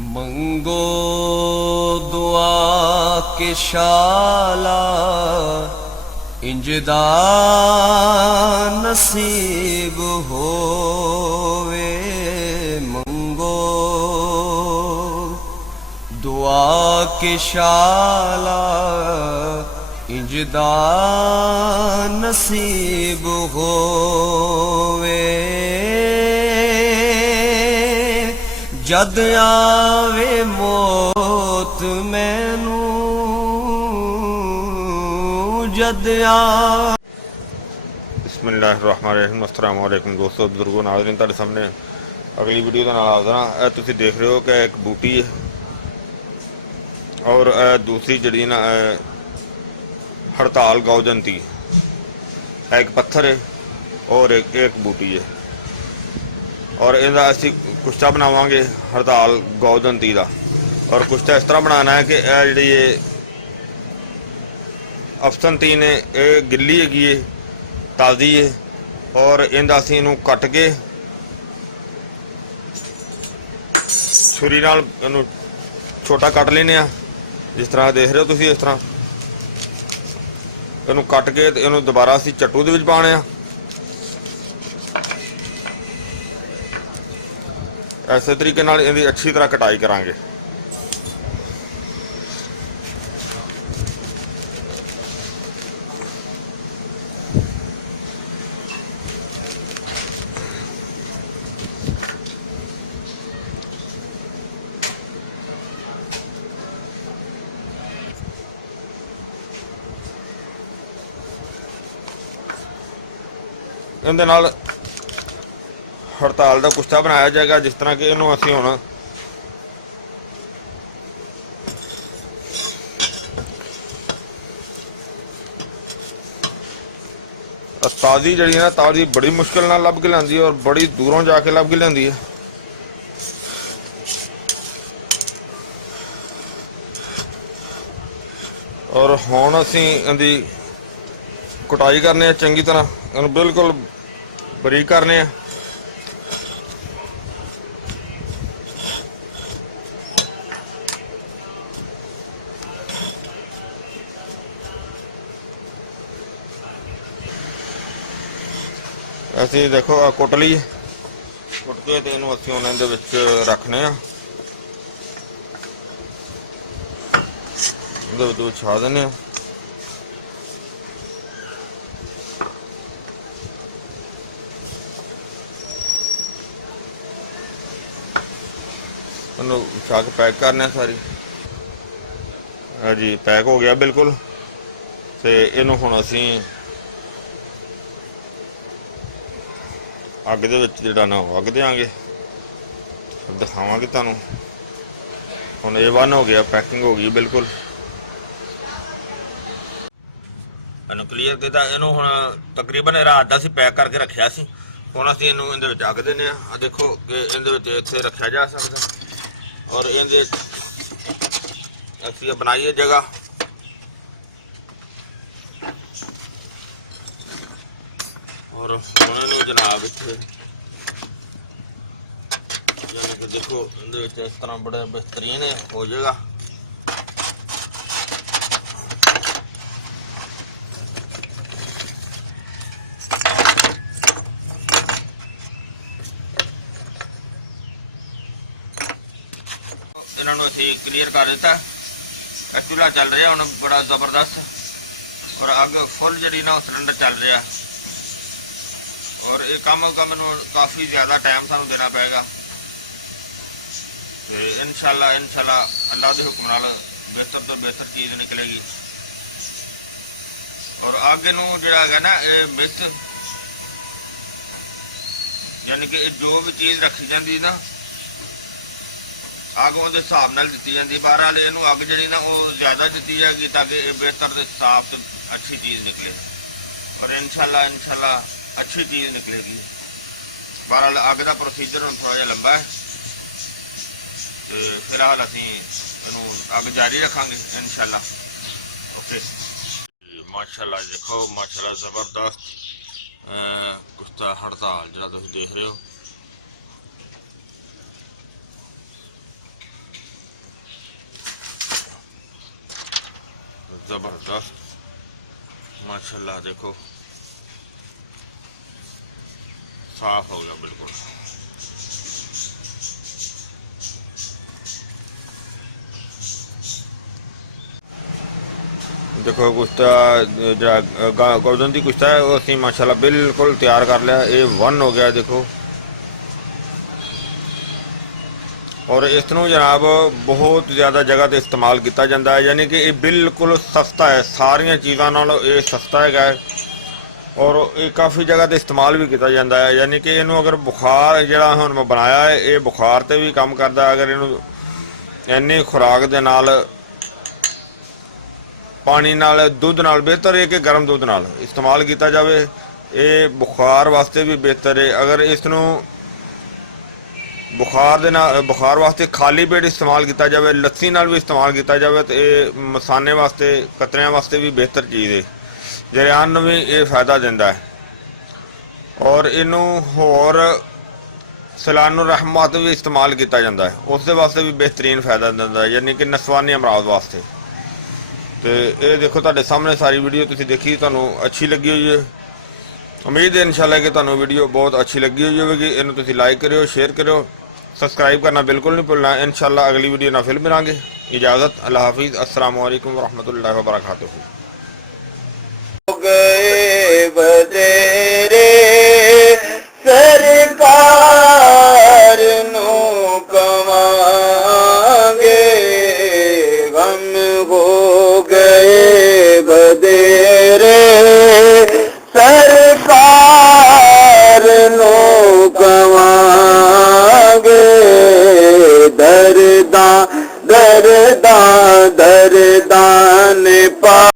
मंगो दुआ के शाला इंजदा नसीब होवे। मंगो दुआ के शाला इंजदा नसीब होवे। जद आवे मौत मैनू जद आ। बिस्मिल्लाहिर्रहमानिर्रहीम। अस्सलाम वालेकुम दोस्तों, बुजुर्गों, नाज़रीन, तुहाडे सामने अगली वीडियो के नाल हाज़िर हां। तुसीं देख रहे हो कि एक बूटी है और दूसरी जड़ी ना हड़ताल गौजंती, एक पत्थर है और एक बूटी है। और इहदा असीं कुश्ता बनावांगे हड़ताल गौजंती का। और कुश्ता इस तरह बनाना है कि यह जी अफसनती ने यह गिल्ली हैगी है, ताज़ी है। और इहदा असीं इहनूं कट के छुरी नाल इहनूं छोटा कट लेने आ, जिस तरह देख रहे हो तुसीं। इस तरह इहनूं कट के ते इहनूं दोबारा असीं चट्टू दे विच पाने आ। इस तरीके नाल इहदी अच्छी तरह कटाई करांगे। इहदे नाल हड़ताल का कुश्ता बनाया जाएगा। जिस तरह कि इनू असीं हुण ताज़ी जड़ी ना ताज़ी बड़ी मुश्किल नाल लभ के लिआंदी है और बड़ी दूरों जाके लभ के लिआंदी है। और हुण असीं इहदी कुटाई करने चंगी तरह, इहनूं बिल्कुल बरीक करने। असीं देखो आ कुट ली, कुट के ते इहनूं असीं हुण इहदे विच रखने आ, इहदे विच विछा दिंदे आ। इहनूं विछा के पैक करने सारी। जी पैक हो गया बिल्कुल। ते इहनूं हुण असीं अग दे विच जिहड़ा ना अग देंगे, फिर दिखावांगे तुहानूं। हुण A1 हो गया, पैकिंग हो गई बिल्कुल। इहनूं क्लीयर किया। इहनूं हुण तकरीबन रात दा असीं पैक करके रखिया सी। हुण असीं इहनूं इहदे विच अग दिंदे आ। देखो कि इहदे विच इत्थे रखिया जा सकदा और इहदे असीं बनाईए जगह। और हुण इहनूं जनाब इत्थे यानी कि देखो इहदे विच इस तरह बड़े बेहतरीन हो जाएगा। इन्होंने असीं क्लीयर कर दिता। चूल्हा चल रहा हुण बड़ा जबरदस्त और अग फुल जी ना सिलेंडर चल रहा। और ये कम काफ़ी ज़्यादा टाइम सानू देना पेगा। तो इंशाल्लाह अल्लाह के हुक्म नाल बेहतर तो बेहतर चीज़ निकलेगी। और अग नूं जिहड़ा है ना ये मिस, यानी कि जो भी चीज़ रखी जाती ना अग वो हिसाब नाल दित्ती जाती। बहरहाल इहनूं अग जिहड़ी ना वो ज़्यादा दित्ती जाएगी ताकि ये बेहतर ते साफ ते अच्छी चीज़ निकले। और इंशाल्लाह अच्छी चीज़ निकलेगी। बहरहाल अग का प्रोसीजर हुण थोड़ा जिहा लंबा है, तो फिलहाल असीं इहनूं अग जारी रखांगे इंशाल्लाह। ओके, माशाल्लाह देखो, माशाल्लाह ज़बरदस्त कुश्ता हड़ताल जो तुम देख रहे हो। जबरदस्त माशाल्लाह। देखो साफ हो गया बिल्कुल। देखो कुश्ता गोल्डन की कुश्ता है वो असी माशाल्लाह बिल्कुल तैयार कर लिया। ये 1 हो गया देखो। और इसनों जनाब बहुत ज़्यादा जगह तो इस्तेमाल किया जाता है, यानी कि ये बिल्कुल सस्ता है, सारिया चीज़ों नालों ये सस्ता है। और ये काफ़ी जगह तो इस्तेमाल भी किया जाता है, यानी कि इनू अगर बुखार जड़ा हुण मैं बनाया है ये बुखार से भी काम करता है। अगर इनू इन्नी खुराक दे नाल पानी नाल दुध नाल बेहतर है कि गर्म दुध नाल इस्तेमाल किया जाए, ये बुखार वास्ते भी बेहतर है। अगर इसनू बुखार वास्ते खाली पेट इस्तेमाल किया जाए, लस्सी नाल भी इस्तेमाल किया जाए तो ये मसाने वास्ते कतरियां वास्ते भी बेहतर चीज़ है। जरियान भी ये फायदा देता है। और इनू होर सलानो रहमत भी इस्तेमाल किया जाता है, उस वास्ते भी बेहतरीन फायदा देता है, यानी कि नसवानी अमराज वास्ते। तो ये देखो तुहाडे सामने सारी वीडियो तुसीं देखी, तुहानूं अच्छी लगी हुई है। उम्मीद है इंशाल्लाह कि तुहानूं वीडियो बहुत अच्छी लगी हुई होगी। इन्हूं तुसीं लाइक करियो, शेयर करियो, सबसक्राइब करना बिल्कुल नहीं भुलना। इंशाल्लाह अगली वीडियो नाल फिर मिलांगे। इजाज़त, अल्लाह हाफिज़, अस्सलाम वालेकुम रहमतुल्लाहि व बरकातुहू। गए बदेरे सरकार नू कवांगे, गम हो गए बदेरे सरकार नू कवांगे। दरदां दरदां दरदां ने पा